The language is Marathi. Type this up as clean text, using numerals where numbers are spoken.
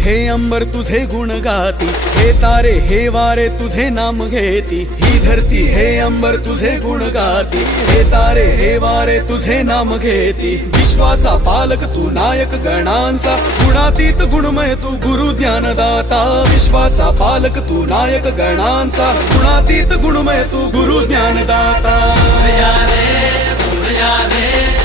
हे अंबर तुझे गुण गाती, हे तारे हे वारे तुझे नाम घेती। ही धरती हे अंबर तुझे गुण गाती, हे तारे हे वारे तुझे नाम घेती। विश्वाचा पालक तू नायक गणांचा, गुणातीत गुणमय तू गुरु ज्ञानदाता। विश्वाचा पालक तू नायक गणांचा, गुणातीत गुणमय तू गुरु ज्ञानदाता। फूल या रे